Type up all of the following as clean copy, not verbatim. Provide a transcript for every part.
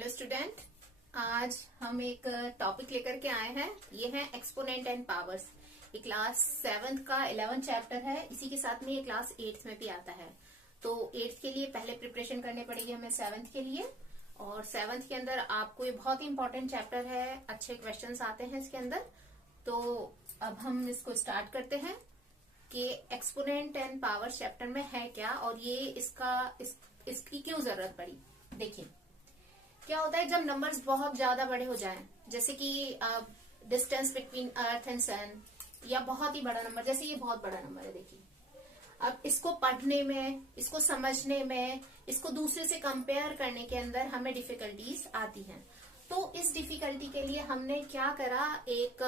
Hello student, आज हम एक टॉपिक लेकर के आए हैं। ये है एक्सपोनेंट एंड पावर्स। ये क्लास 7th का 11th चैप्टर है। इसी के साथ में ये क्लास 8th में भी आता है। तो 8th के लिए पहले प्रिपरेशन करनी पड़ेगी हमें 7th के लिए। और 7th के अंदर आपको ये बहुत ही इंपॉर्टेंट चैप्टर है, अच्छे क्वेश्चंस आते हैं इसके अंदर। तो अब हम इसको स्टार्ट करते हैं कि एक्सपोनेंट एंड पावर्स चैप्टर में है क्या और ये इसकी क्यों जरूरत पड़ी। देखिए क्या होता है जब नंबर्स बहुत ज्यादा बड़े हो जाएं, जैसे कि डिस्टेंस बिटवीन अर्थ एंड सन, या बहुत ही बड़ा नंबर, जैसे ये बहुत बड़ा नंबर है। देखिए अब इसको पढ़ने में, इसको समझने में, इसको दूसरे से कंपेयर करने के अंदर हमें डिफिकल्टीज आती हैं। तो इस डिफिकल्टी के लिए हमने क्या करा, एक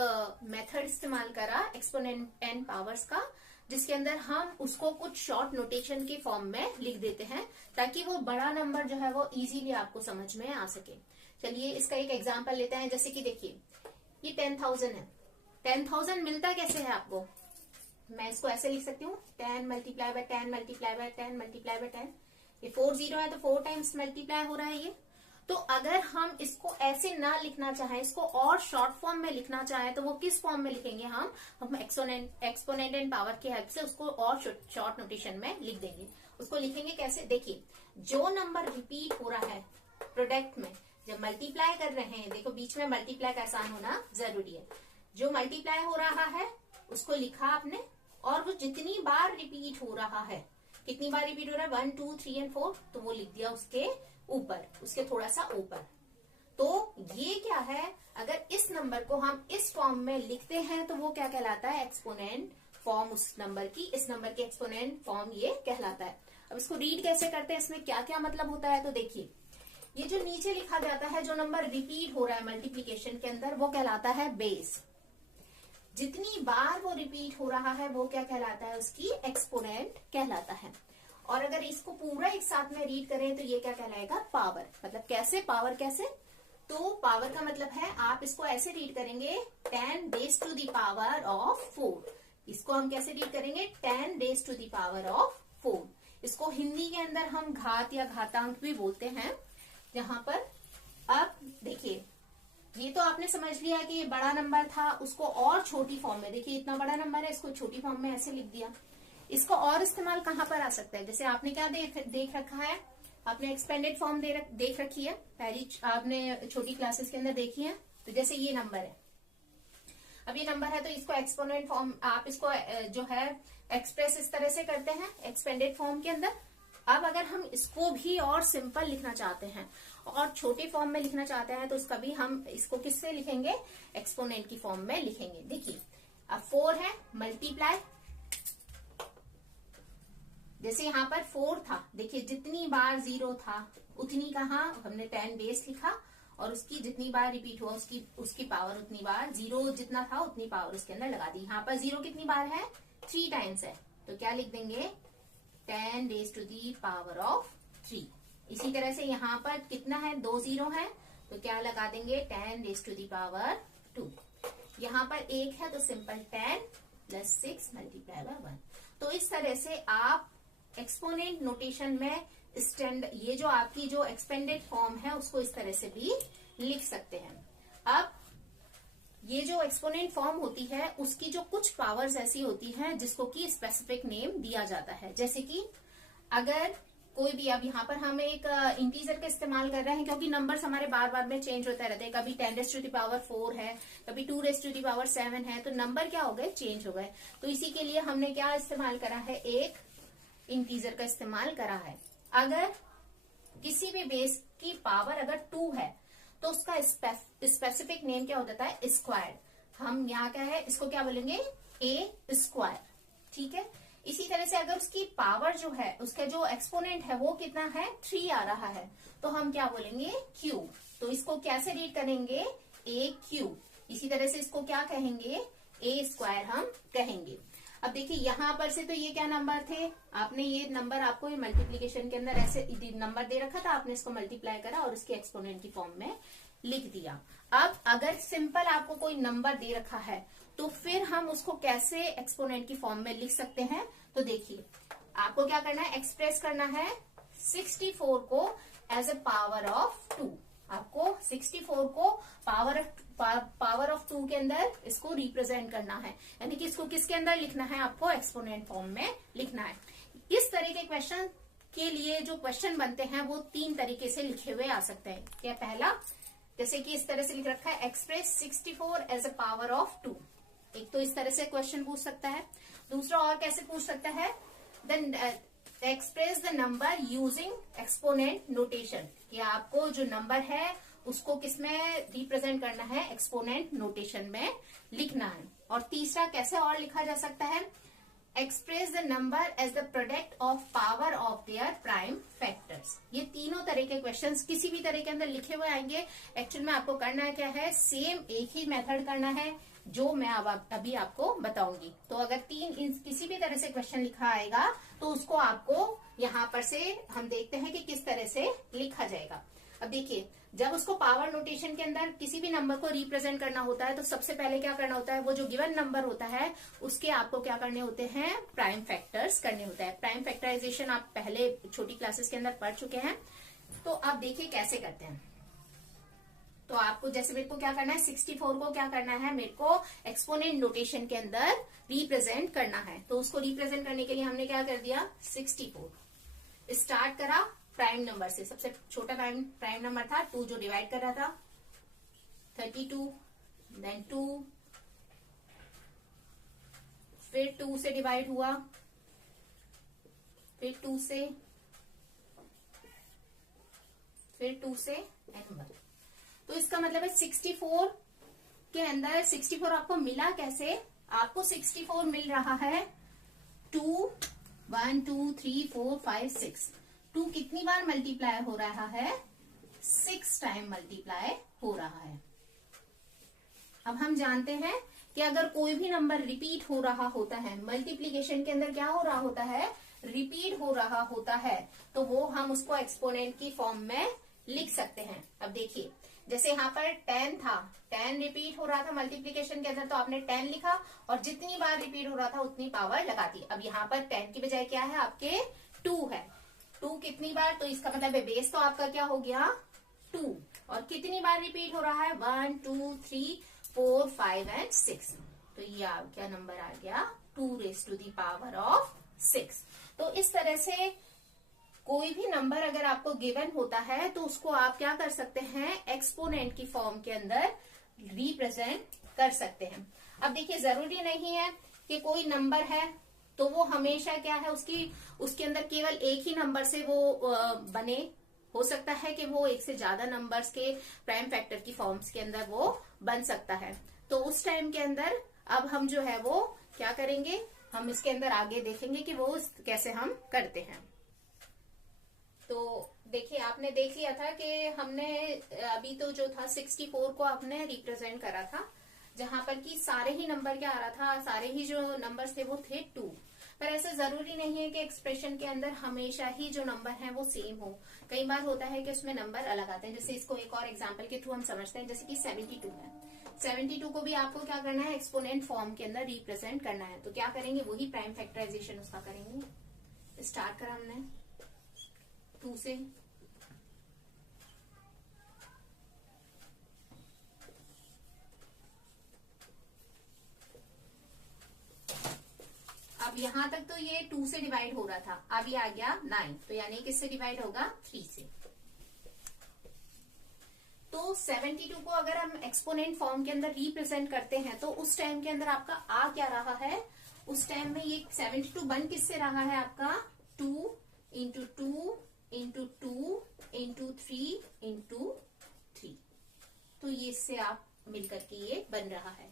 मेथड इस्तेमाल करा एक्सपोनेंट एंड पावर्स का, जिसके अंदर हम उसको कुछ शॉर्ट नोटेशन के फॉर्म में लिख देते हैं ताकि वो बड़ा नंबर जो है वो इजीली आपको समझ में आ सके। चलिए इसका एक एग्जांपल लेते हैं। जैसे कि देखिए ये 10,000 है। 10,000 मिलता कैसे है आपको, मैं इसको ऐसे लिख सकती हूँ 10 multiply by 10 multiply by 10 multiply by 10। ये 4 0 है तो 4 टाइम्स मल्टीप्लाई हो रहा है ये। तो अगर हम इसको ऐसे ना लिखना चाहें, इसको और शॉर्ट फॉर्म में लिखना चाहें, तो वो किस फॉर्म में लिखेंगे, हम एक्सपोनेंट एंड पावर की हेल्प से उसको और शॉर्ट नोटेशन में लिख देंगे। उसको लिखेंगे कैसे, देखिए जो नंबर रिपीट हो रहा है प्रोडक्ट में, जब मल्टीप्लाई कर रहे हैं, देखो बीच में मल्टीप्लाई का आसान होना जरूरी है। जो मल्टीप्लाई हो रहा है उसको लिखा आपने, और वो जितनी बार रिपीट हो रहा है, कितनी बार रिपीट हो रहा है, 1 2 3 एंड 4, तो वो लिख दिया उसके ऊपर, उसके थोड़ा सा ऊपर। तो ये क्या है, अगर इस नंबर को हम इस फॉर्म में लिखते हैं तो वो क्या कहलाता है, एक्सपोनेंट फॉर्म उस नंबर की, इस नंबर के एक्सपोनेंट फॉर्म ये कहलाता है। अब इसको रीड कैसे करते हैं, इसमें क्या क्या मतलब होता है, तो देखिए ये जो नीचे लिखा जाता है, जो नंबर रिपीट हो रहा है मल्टीप्लीकेशन के अंदर, वो कहलाता है बेस। जितनी बार वो रिपीट हो रहा है वो क्या कहलाता है, उसकी एक्सपोनेंट कहलाता है। और अगर इसको पूरा एक साथ में रीड करें तो ये क्या कहलाएगा, पावर। मतलब कैसे, पावर कैसे, तो पावर का मतलब है आप इसको ऐसे रीड करेंगे 10 raise to the power of 4। इसको हम कैसे रीड करेंगे, 10 raise to the power of 4। इसको हिंदी के अंदर हम घात या घातांक भी बोलते हैं। जहां पर अब देखिए ये तो आपने समझ लिया कि ये बड़ा नंबर था, उसको और छोटी फॉर्म में, देखिए इतना बड़ा नंबर है, इसको छोटी फॉर्म में ऐसे लिख दिया। इसको और इस्तेमाल कहाँ पर आ सकता है, जैसे आपने क्या देख रखा है, आपने एक्सपेंडेड फॉर्म देख रखी है, पहली आपने छोटी क्लासेस के अंदर देखी है। तो जैसे ये नंबर है, अब ये नंबर है तो इसको एक्सपोनेंट फॉर्म, आप इसको जो है एक्सप्रेस इस तरह से करते हैं एक्सपेंडेड फॉर्म के अंदर। अब अगर हम इसको भी और सिंपल लिखना चाहते हैं और छोटे फॉर्म में लिखना चाहते हैं, तो उसका भी हम इसको किससे लिखेंगे, एक्सपोनेंट की फॉर्म में लिखेंगे। देखिए अब 4 है, मल्टीप्लाई, जैसे यहाँ पर 4 था, देखिए जितनी बार 0 था उतनी कहाँ हमने 10 बेस लिखा, और उसकी जितनी बार रिपीट हुआ उसकी पावर उतनी बार, 0 जितना था उतनी पावर उसके अंदर लगा दी। यहाँ पर 0 कितनी बार है, 3 टाइम्स है, तो क्या लिख देंगे, 10 raise to the power of 3। इसी तरह से यहाँ पर कितना है, 2 0 है, तो क्या लगा देंगे, 10 रेज़ टू दी पावर 2। यहाँ पर 1 है तो सिंपल 10 प्लस 6 मल्टीप्लाई बाय 1। तो इस तरह से आप एक्सपोनेंट नोटेशन में ये जो आपकी जो एक्सपेंडेड फॉर्म है उसको इस तरह से भी लिख सकते हैं। अब ये जो एक्सपोनेंट फॉर्म होती है उसकी जो कुछ पावर्स ऐसी होती हैं जिसको कि स्पेसिफिक नेम दिया जाता है। जैसे कि अगर कोई भी, अब यहाँ पर हम एक इंटीजर का इस्तेमाल कर रहे हैं क्योंकि नंबर्स हमारे बार बार में चेंज होते रहते हैं। कभी 10 रेज़ टू द पावर 4 है, कभी 2 रेज़ टू द पावर 7 है, तो नंबर क्या हो गए, चेंज हो गए। तो इसी के लिए हमने क्या इस्तेमाल करा है, एक इंटीजर का इस्तेमाल करा है। अगर किसी भी बेस की पावर अगर 2 है तो उसका स्पेसिफिक नेम क्या हो जाता है, स्क्वायर। हम यहाँ क्या है, इसको क्या बोलेंगे, ए स्क्वायर, ठीक है। इसी तरह से अगर उसकी पावर जो है, उसका जो एक्सपोनेंट है वो कितना है, 3 आ रहा है, तो हम क्या बोलेंगे, क्यूब। तो इसको कैसे रीड करेंगे, ए क्यूब। इसी तरह से इसको क्या कहेंगे, ए स्क्वायर हम कहेंगे। अब देखिए यहाँ पर से तो ये क्या नंबर थे, आपने ये नंबर, आपको ये मल्टीप्लीकेशन के अंदर ऐसे नंबर दे रखा था, आपने इसको मल्टीप्लाई करा और इसके एक्सपोनेंट की फॉर्म में लिख दिया। अब अगर सिंपल आपको कोई नंबर दे रखा है तो फिर हम उसको कैसे एक्सपोनेंट की फॉर्म में लिख सकते हैं, तो देखिए आपको क्या करना है, एक्सप्रेस करना है 64 को एज ए पावर ऑफ 2। आपको 64 को पावर ऑफ 2 के अंदर इसको रिप्रेजेंट करना है, यानी कि इसको किसके अंदर लिखना है, आपको एक्सपोनेंट फॉर्म में लिखना है। इस तरह के क्वेश्चन के लिए जो क्वेश्चन बनते हैं वो 3 तरीके से लिखे हुए आ सकते हैं। क्या पहला, जैसे कि इस तरह से लिख रखा है, express 64 as a power of 2। एक तो इस तरह से क्वेश्चन पूछ सकता है। दूसरा और कैसे पूछ सकता है, then express the number using exponent notation, कि आपको जो नंबर है उसको किसमें रिप्रेजेंट करना है, एक्सपोनेंट नोटेशन में लिखना है। और तीसरा कैसे और लिखा जा सकता है, express the number as the product of power of their prime factors. ये तीनों तरह के क्वेश्चंस किसी भी तरह के अंदर लिखे हुए आएंगे। एक्चुअल में आपको करना क्या है, सेम एक ही मेथड करना है जो मैं अब अभी आपको बताऊंगी। तो अगर किसी भी तरह से क्वेश्चन लिखा आएगा तो उसको आपको यहाँ पर से हम देखते हैं कि किस तरह से लिखा जाएगा। अब देखिए, जब उसको पावर नोटेशन के अंदर किसी भी नंबर को रिप्रेजेंट करना होता है तो सबसे पहले क्या करना होता है, वो जो गिवन नंबर होता है उसके आपको क्या करने होते हैं, प्राइम फैक्टर्स करने होता है। प्राइम फैक्टराइजेशन आप पहले छोटी क्लासेस के अंदर पढ़ चुके हैं। तो अब देखिए कैसे करते हैं। तो आपको जैसे मेरे को क्या करना है, 64 को क्या करना है, मेरे को एक्सपोनेंट नोटेशन के अंदर रिप्रेजेंट करना है। तो उसको रिप्रेजेंट करने के लिए हमने क्या कर दिया, 64 स्टार्ट करा प्राइम नंबर से। सबसे छोटा प्राइम नंबर था 2 जो डिवाइड कर रहा था, 32, देन 2, फिर 2 से डिवाइड हुआ, फिर 2 से, फिर 2 से n1। तो इसका मतलब है 64 के अंदर 64 आपको मिला कैसे, आपको 64 मिल रहा है 2, 1, 2, 3, 4, 5, 6। 2 कितनी बार मल्टीप्लाई हो रहा है, 6 टाइम मल्टीप्लाई हो रहा है। अब हम जानते हैं कि अगर कोई भी नंबर रिपीट हो रहा होता है, मल्टीप्लीकेशन के अंदर क्या हो रहा होता है, रिपीट हो रहा होता है, तो वो हम उसको एक्सपोनेंट की फॉर्म में लिख सकते हैं। अब देखिए, जैसे यहाँ पर 10 था, 10 रिपीट हो रहा था मल्टीप्लीकेशन के अंदर, तो आपने 10 लिखा और जितनी बार रिपीट हो रहा था उतनी पावर लगा दी। अब यहाँ पर 10 की बजाय क्या है, आपके 2 है। 2 कितनी बार, तो इसका मतलब है बेस तो आपका क्या हो गया, 2। और कितनी बार रिपीट हो रहा है, 1, 2, 3, 4, 5 एंड 6। तो ये क्या नंबर आ गया, 2 raise to the power of 6। तो इस तरह से कोई भी नंबर अगर आपको गिवन होता है तो उसको आप क्या कर सकते हैं, एक्सपोनेंट की फॉर्म के अंदर रिप्रेजेंट कर सकते हैं। अब देखिए, जरूरी नहीं है कि कोई नंबर है तो वो हमेशा क्या है, उसके अंदर केवल एक ही नंबर से वो बने। हो सकता है कि वो एक से ज्यादा नंबर्स के प्राइम फैक्टर की फॉर्म्स के अंदर वो बन सकता है। तो उस टाइम के अंदर अब हम जो है वो क्या करेंगे, हम इसके अंदर आगे देखेंगे कि वो कैसे हम करते हैं। तो देखिए, आपने देख लिया था कि हमने अभी तो जो था 64 को आपने रिप्रेजेंट करा था, जहां पर कि सारे ही नंबर क्या आ रहा था, सारे ही जो नंबर्स थे वो थे 2। पर ऐसे जरूरी नहीं है कि एक्सप्रेशन के अंदर हमेशा ही जो नंबर है वो सेम हो। कई बार होता है कि उसमें नंबर अलग आते हैं। जैसे इसको एक और एग्जांपल के थ्रू हम समझते हैं, जैसे कि 72 है। 72 को भी आपको क्या करना है, एक्सपोनेंट फॉर्म के अंदर रिप्रेजेंट करना है। तो क्या करेंगे, वही प्राइम फैक्टराइजेशन उसका करेंगे। स्टार्ट करा हमने 2 से, अब यहां तक तो ये 2 से डिवाइड हो रहा था, अब ये आ गया 9, तो यानी किससे डिवाइड होगा, 3 से। तो 72 को अगर हम एक्सपोनेंट फॉर्म के अंदर रिप्रेजेंट करते हैं तो उस टाइम के अंदर आपका आ क्या रहा है, उस टाइम में ये 72 बन किससे रहा है आपका, 2 इंटू 2 इंटू 2 इंटू 3 इंटू 3। तो ये इससे आप मिलकर के ये बन रहा है।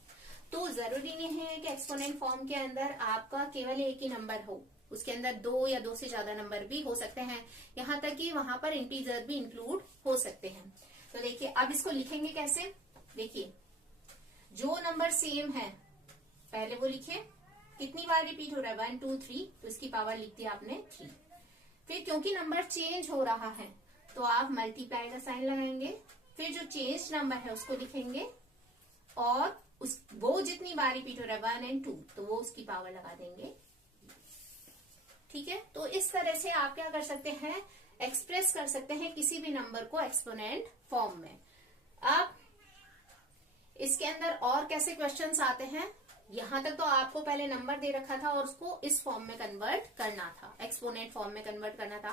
तो जरूरी नहीं है कि एक्सपोनेंट फॉर्म के अंदर आपका केवल एक ही नंबर हो, उसके अंदर 2 या 2 से ज्यादा नंबर भी हो सकते हैं। यहाँ तक कि वहां पर इंटीजर भी इंक्लूड हो सकते हैं। तो देखिए, अब इसको लिखेंगे कैसे, देखिए जो नंबर सेम है पहले वो लिखे, कितनी बार रिपीट हो रहा है, 1, 2, 3, तो इसकी पावर लिख दी आपने 3। फिर क्योंकि नंबर चेंज हो रहा है तो आप मल्टीप्लाई का साइन लगाएंगे, फिर जो चेंज नंबर है उसको लिखेंगे और वो जितनी बार रिपीट हो रहा है 1 और 2, तो वो उसकी पावर लगा देंगे। ठीक है, तो इस तरह से आप क्या कर सकते हैं, एक्सप्रेस कर सकते हैं किसी भी नंबर को एक्सपोनेंट फॉर्म में। अब इसके अंदर और कैसे क्वेश्चंस आते हैं, यहां तक तो आपको पहले नंबर दे रखा था और उसको इस फॉर्म में कन्वर्ट करना था, एक्सपोनेंट फॉर्म में कन्वर्ट करना था।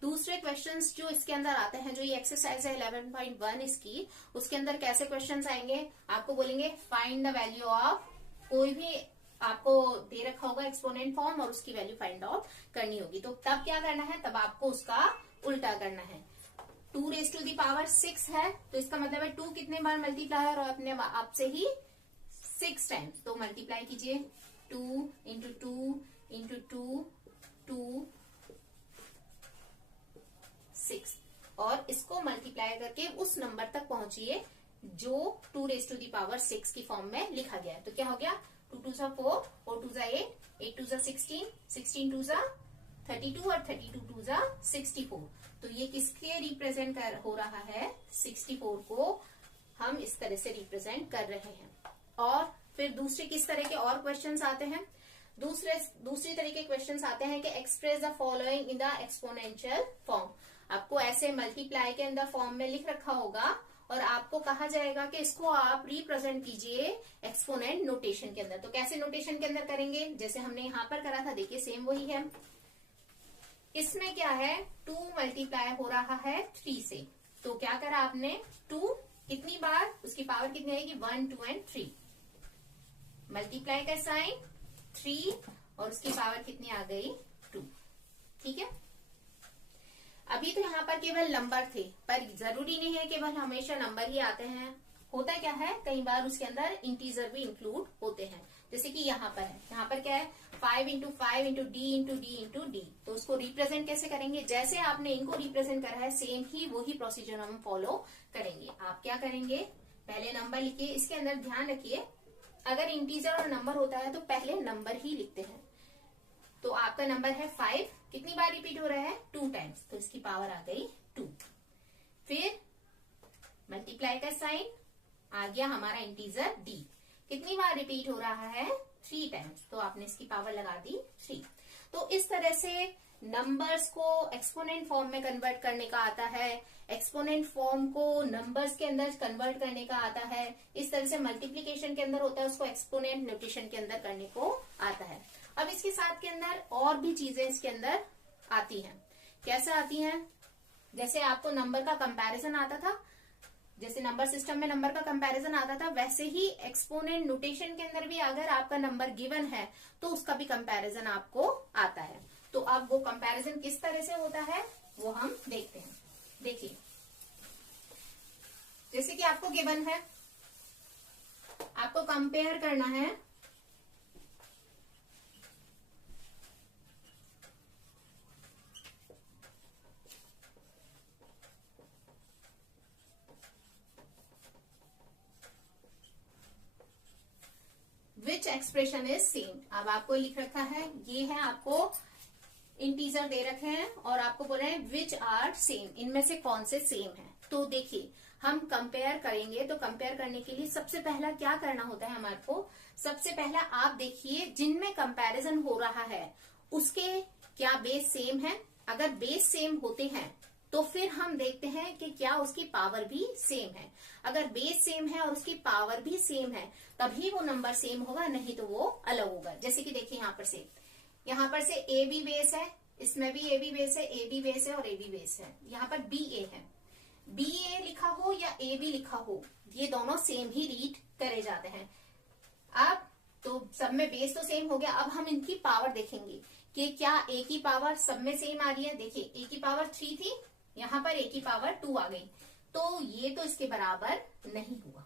दूसरे क्वेश्चंस जो इसके अंदर आते हैं, जो ये एक्सरसाइज है 11.1 इसकी, उसके अंदर कैसे क्वेश्चंस आएंगे, आपको बोलेंगे फाइंड द वैल्यू ऑफ, कोई भी आपको दे रखा होगा एक्सपोनेंट फॉर्म और उसकी वैल्यू फाइंड आउट करनी होगी। तो तब क्या करना है, तब आपको उसका उल्टा करना है। 2 raised to the power 6 है, तो इसका मतलब है 2 कितने बार मल्टीप्लाई और अपने आप से ही 6 टाइम्स, तो मल्टीप्लाई कीजिए 2 इंटू 2 इंटू 2 2 6 और इसको मल्टीप्लाई करके उस नंबर तक पहुंचिए जो 2 raised to the power 6 की फॉर्म में लिखा गया है। तो क्या हो गया, 2 2 4 4 2 8 8 2 16 16 2 32 और 32 2 64। तो ये किसके रिप्रेजेंट हो रहा है, 64 को हम इस तरह से रिप्रेजेंट कर रहे हैं। और फिर दूसरे किस तरह के और क्वेश्चंस आते हैं, दूसरी तरह के क्वेश्चंस आते हैं कि express the following in the exponential form. आपको ऐसे मल्टीप्लाई के अंदर फॉर्म में लिख रखा होगा और आपको कहा जाएगा कि इसको आप रिप्रेजेंट कीजिए एक्सपोनेंट नोटेशन के अंदर। तो कैसे नोटेशन के अंदर करेंगे, जैसे हमने यहां पर करा था, देखिए सेम वही है। इसमें क्या है, 2 मल्टीप्लाई हो रहा है 3 से, तो क्या करा आपने, 2 कितनी बार, उसकी पावर कितनी आएगी, 1 2 एंड 3, मल्टीप्लाई का साइन 3 और उसकी पावर कितनी आ गई, 2। ठीक है, अभी तो यहाँ पर केवल नंबर थे, पर जरूरी नहीं है केवल हमेशा नंबर ही आते हैं। होता क्या है, कई बार उसके अंदर इंटीजर भी इंक्लूड होते हैं, जैसे कि यहाँ पर है, यहाँ पर क्या है, 5 into 5 into D into D into D. तो उसको रिप्रेजेंट कैसे करेंगे, जैसे आपने इनको रिप्रेजेंट करा है सेम ही वही प्रोसीजर हम फॉलो करेंगे। आप क्या करेंगे, पहले नंबर लिखिए, इसके अंदर ध्यान रखिए अगर इंटीजर और नंबर होता है तो पहले नंबर ही लिखते हैं। तो आपका नंबर है 5, कितनी बार रिपीट हो रहा है, 2 टाइम्स, तो इसकी पावर आ गई 2। फिर मल्टीप्लाई का साइन, आ गया हमारा इंटीजर डी, कितनी बार रिपीट हो रहा है, 3 टाइम्स, तो आपने इसकी पावर लगा दी 3। तो इस तरह से नंबर्स को एक्सपोनेंट फॉर्म में कन्वर्ट करने का आता है, एक्सपोनेंट फॉर्म को नंबर्स के अंदर कन्वर्ट करने का आता है। इस तरह से मल्टीप्लिकेशन के अंदर होता है, उसको एक्सपोनेंट नोटेशन के अंदर करने को आता है। अब इसके साथ के अंदर और भी चीजें इसके अंदर आती हैं। कैसे आती हैं, जैसे आपको नंबर का कंपैरिजन आता था, जैसे नंबर सिस्टम में नंबर का कंपैरिजन आता था, वैसे ही एक्सपोनेंट नोटेशन के अंदर भी अगर आपका नंबर गिवन है तो उसका भी कंपैरिजन आपको आता है। तो अब वो कंपैरिजन किस तरह से होता है वो हम देखते हैं। देखिए, जैसे कि आपको गिवन है, आपको कंपेयर करना है विच एक्सप्रेशन इज सेम। अब आपको लिख रखा है, ये है आपको इंटीजर दे रखे हैं और आपको बोल रहे हैं विच आर सेम, इनमें से कौन से सेम है। तो देखिए, हम कंपेयर करेंगे, तो कंपेयर करने के लिए सबसे पहला क्या करना होता है हमारे को, सबसे पहला आप देखिए जिनमें कंपैरिजन हो रहा है उसके क्या बेस सेम है। अगर बेस सेम होते हैं तो फिर हम देखते हैं कि क्या उसकी पावर भी सेम है। अगर बेस सेम है और उसकी पावर भी सेम है तभी वो नंबर सेम होगा, नहीं तो वो अलग होगा। जैसे कि देखिए यहाँ पर से ए बी बेस है, इसमें भी ए बी बेस है, ए बी बेस है और ए बी बेस है। यहाँ पर बी ए है, बी ए लिखा हो या ए बी लिखा हो, ये दोनों सेम ही रीड करे जाते हैं। अब तो सब में बेस तो सेम हो गया, अब हम इनकी पावर देखेंगे कि क्या ए की पावर सब में सेम आ रही है। देखिए, ए की पावर 3 थी, यहाँ पर ए की पावर 2 आ गई, तो ये तो इसके बराबर नहीं हुआ।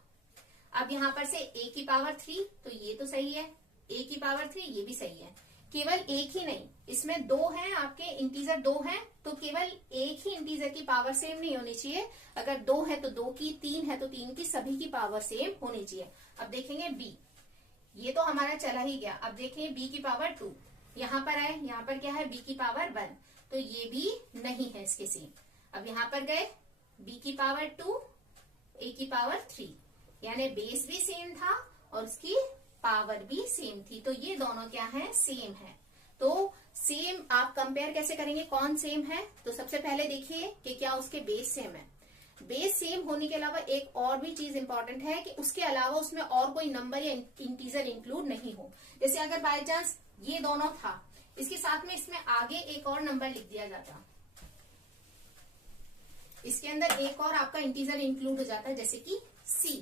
अब यहाँ पर से ए की पावर 3, तो ये तो सही है, ए की पावर 3 ये भी सही है। केवल एक ही नहीं, इसमें 2 हैं, आपके इंटीजर 2 हैं, तो केवल एक ही इंटीजर की पावर सेम नहीं होनी चाहिए। अगर 2 है तो 2 की, 3 है तो 3 की, सभी की पावर सेम होनी चाहिए। अब देखेंगे बी, ये तो हमारा चला ही गया। अब देखें बी की पावर 2, यहाँ पर है, यहाँ पर क्या है, बी की पावर 1, तो ये भी नहीं है इसके सेम। अब यहाँ पर गए बी की पावर 2, ए की पावर 3, यानी बेस भी सेम था और उसकी पावर भी सेम थी, तो ये दोनों क्या है, सेम है। तो सेम आप कंपेयर कैसे करेंगे, कौन सेम है? तो सबसे पहले देखिए कि क्या उसके बेस सेम है। बेस सेम होने के अलावा एक और भी चीज इंपॉर्टेंट है कि उसके अलावा उसमें और कोई नंबर या इंटीजर इंक्लूड नहीं हो। जैसे अगर बाय चांस ये दोनों था, इसके साथ में इसमें आगे एक और नंबर लिख दिया जाता, इसके अंदर एक और आपका इंटीजर इंक्लूड हो जाता है जैसे कि C,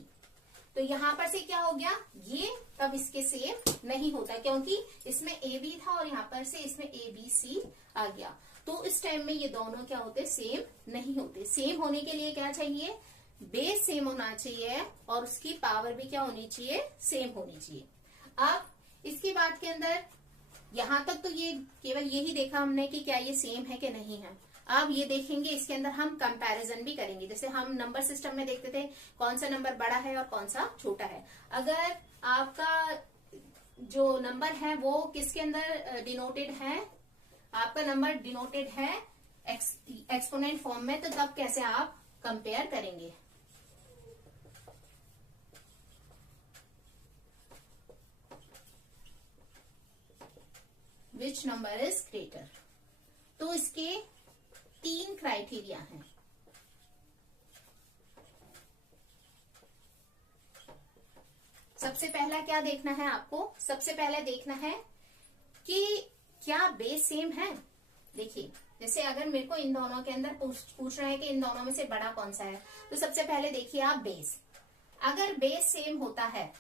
तो यहां पर से क्या हो गया, ये तब इसके सेम नहीं होता क्योंकि इसमें AB था और यहां पर से इसमें ABC आ गया। तो इस टाइम में ये दोनों क्या होते, सेम नहीं होते। सेम होने के लिए क्या चाहिए, बेस सेम होना चाहिए और उसकी पावर भी क्या होनी चाहिए, सेम होनी चाहिए। अब इसकी बात के अंदर यहां तक तो ये केवल यही देखा हमने कि क्या ये सेम है कि नहीं है। अब ये देखेंगे इसके अंदर हम कंपैरिजन भी करेंगे, जैसे हम नंबर सिस्टम में देखते थे कौन सा नंबर बड़ा है और कौन सा छोटा है। अगर आपका जो नंबर है वो किसके अंदर डिनोटेड है, आपका नंबर डिनोटेड है एक्सपोनेंट फॉर्म में, तो तब कैसे आप कंपेयर करेंगे। विच नंबर इज ग्रेटर, तो इसके 3 क्राइटेरिया हैं। सबसे पहला क्या देखना है आपको, सबसे पहले देखना है कि क्या बेस सेम है। देखिए जैसे अगर मेरे को इन दोनों के अंदर पूछ रहा है कि इन दोनों में से बड़ा कौन सा है, तो सबसे पहले देखिए आप बेस, अगर बेस सेम होता है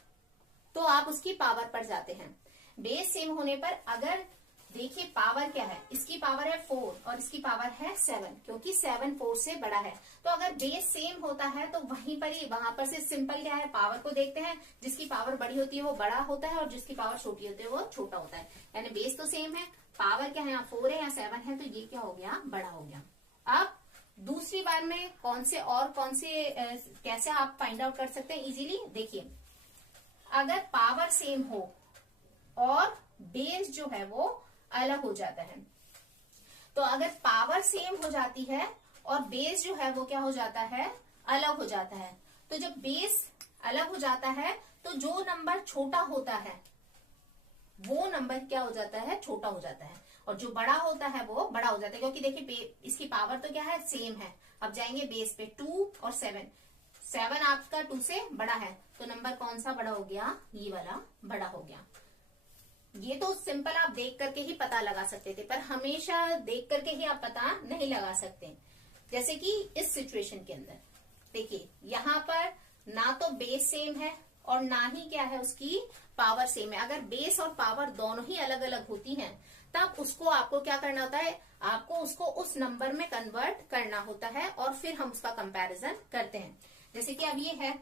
तो आप उसकी पावर पर जाते हैं। बेस सेम होने पर अगर देखिए पावर क्या है, इसकी पावर है 4 और इसकी पावर है 7, क्योंकि 7 4 से बड़ा है। तो अगर बेस सेम होता है तो वहीं पर ही वहां पर से सिंपल क्या है, पावर को देखते हैं, जिसकी पावर बड़ी होती है वो बड़ा होता है और जिसकी पावर छोटी होती है वो छोटा होता है। यानी बेस तो सेम है, पावर क्या है, यहाँ 4 है या 7 है, तो ये क्या हो गया, बड़ा हो गया। अब दूसरी बार में कौन से कैसे आप फाइंड आउट कर सकते हैं इजीली, देखिए अगर पावर सेम हो और बेस जो है वो अलग हो जाता है, तो अगर पावर सेम हो जाती है और बेस जो है वो क्या हो जाता है, अलग हो जाता है, तो जब बेस अलग हो जाता है तो जो नंबर छोटा होता है वो नंबर क्या हो जाता है, छोटा हो जाता है, और जो बड़ा होता है वो बड़ा हो जाता है। क्योंकि देखिए इसकी पावर तो क्या है, सेम है। अब जाएंगे बेस पे, 2 और 7 आपका 2 से बड़ा है, तो नंबर कौन सा बड़ा हो गया, ये वाला बड़ा हो गया। ये तो सिंपल आप देख करके ही पता लगा सकते थे, पर हमेशा देख करके ही आप पता नहीं लगा सकते। जैसे कि इस सिचुएशन के अंदर देखिए यहाँ पर ना तो बेस सेम है और ना ही क्या है, उसकी पावर सेम है। अगर बेस और पावर दोनों ही अलग अलग होती हैं तब उसको आपको क्या करना होता है, आपको उसको उस नंबर में कन्वर्ट करना होता है और फिर हम उसका कंपैरिजन करते हैं। जैसे कि अब ये है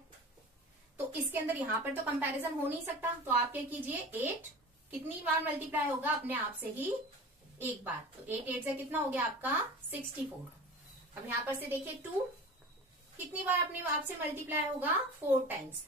तो इसके अंदर यहाँ पर तो कंपैरिजन हो नहीं सकता, तो आप क्या कीजिए, 8 कितनी बार मल्टीप्लाई होगा, अपने आप से ही एक बार, तो 8 8 से कितना हो गया आपका 64। अब यहां पर से देखिए 2 कितनी बार अपने आप से मल्टीप्लाई होगा, 4 times,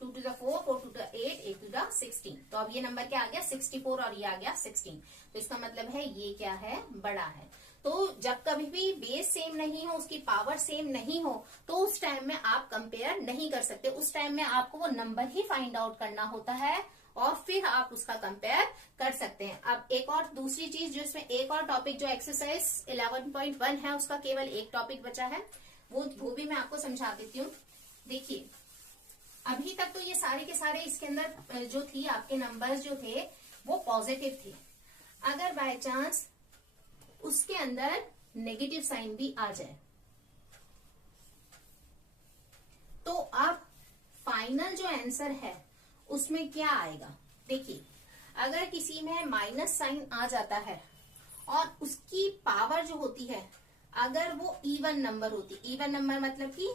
2 to the 4, 4 to the 8, 8 to the 16। तो अब ये नंबर क्या आ गया, 64 और ये आ गया 16। तो इसका मतलब है ये क्या है, बड़ा है। तो जब कभी भी बेस सेम नहीं हो, उसकी पावर सेम नहीं हो, तो उस टाइम में आप कंपेयर नहीं कर सकते। उस टाइम में आपको वो नंबर ही फाइंड आउट करना होता है और फिर आप उसका कंपेयर कर सकते हैं। अब एक और दूसरी चीज जो इसमें एक और टॉपिक जो एक्सरसाइज 11.1 है उसका केवल एक टॉपिक बचा है, वो भी मैं आपको समझा देती हूँ। देखिए अभी तक तो ये सारे के सारे इसके अंदर जो थी आपके नंबर्स जो थे वो पॉजिटिव थे। अगर बाय चांस उसके अंदर नेगेटिव साइन भी आ जाए तो अब फाइनल जो आंसर है उसमें क्या आएगा। देखिए अगर किसी में माइनस साइन आ जाता है और उसकी पावर जो होती है अगर वो इवन नंबर होती, इवन नंबर मतलब कि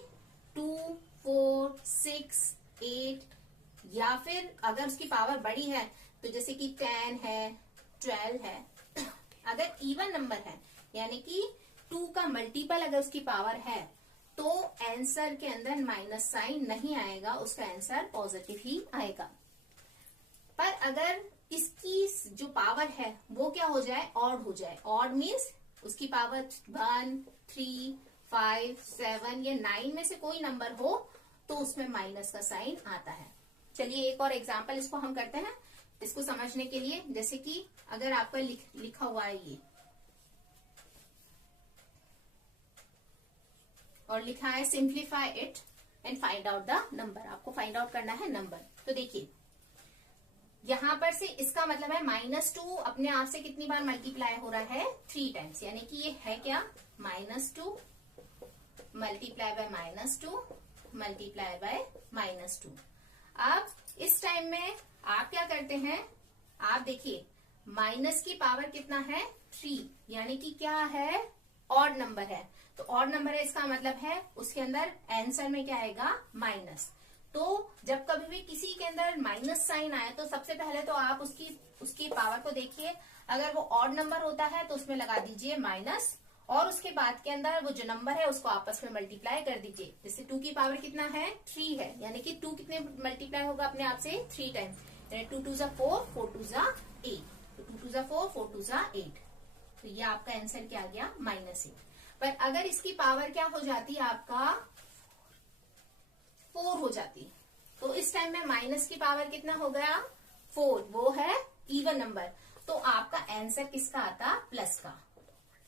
2, 4, 6, 8, या फिर अगर उसकी पावर बड़ी है तो जैसे कि 10 है, 12 है, अगर इवन नंबर है यानी कि 2 का मल्टीपल अगर उसकी पावर है तो आंसर के अंदर माइनस साइन नहीं आएगा, उसका आंसर पॉजिटिव ही आएगा। पर अगर इसकी जो पावर है वो क्या हो जाए, ऑड हो जाए, ऑड मीन्स उसकी पावर 1, 3, 5, 7 या 9 में से कोई नंबर हो तो उसमें माइनस का साइन आता है। चलिए एक और एग्जांपल इसको हम करते हैं इसको समझने के लिए, जैसे कि अगर आपका लिखा हुआ है ये और लिखा है simplify it and find out the number, आपको फाइंड आउट करना है नंबर। तो देखिए यहां पर से इसका मतलब है -2 अपने आप से कितनी बार मल्टीप्लाई हो रहा है, 3 टाइम्स, यानी कि ये है क्या, -2 मल्टीप्लाई बाय -2 मल्टीप्लाई बाय -2। अब इस टाइम में आप क्या करते हैं, आप देखिए माइनस की पावर कितना है, 3, यानी कि क्या है, ऑड नंबर है। तो ऑड नंबर है, इसका मतलब है उसके अंदर आंसर में क्या आएगा, माइनस। तो जब कभी भी किसी के अंदर माइनस साइन आए तो सबसे पहले तो आप उसकी पावर को देखिए, अगर वो ऑड नंबर होता है तो उसमें लगा दीजिए माइनस, और उसके बाद के अंदर वो जो नंबर है उसको आपस में मल्टीप्लाई कर दीजिए। जैसे 2 की पावर कितना है, 3 है, यानी कि 2 कितने मल्टीप्लाई होगा अपने आप से, 3 टाइम्स, यानी 2 2 = 4, 4 2 = 8, तो 2 2 = 4, 4 2 = 8। तो ये आपका आंसर क्या आ गया, -8। पर अगर इसकी पावर क्या हो जाती है, आपका 4 हो जाती, तो इस टाइम में माइनस की पावर कितना हो गया, 4, वो है इवन नंबर, तो आपका आंसर किसका आता, प्लस का।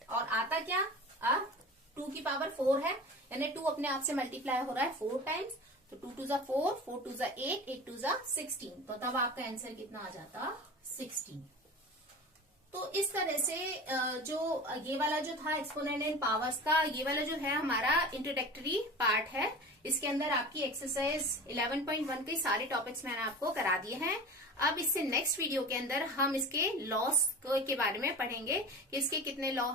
और आता क्या, अब 2 की पावर 4 है, यानी 2 अपने आप से मल्टीप्लाई हो रहा है 4 टाइम्स, तो 2 2 = 4, 4 2 = 8, 8 2 = 16, तो तब आपका आंसर कितना आ जाता, 16। तो इस तरह से जो ये वाला जो था एक्सपोनेंट एंड पावर्स का, ये वाला जो है हमारा इंट्रोडक्टरी पार्ट है। इसके अंदर आपकी एक्सरसाइज 11.1 के सारे टॉपिक्स मैंने आपको करा दिए हैं। अब इससे नेक्स्ट वीडियो के अंदर हम इसके लॉस के बारे में पढ़ेंगे कि इसके कितने लॉ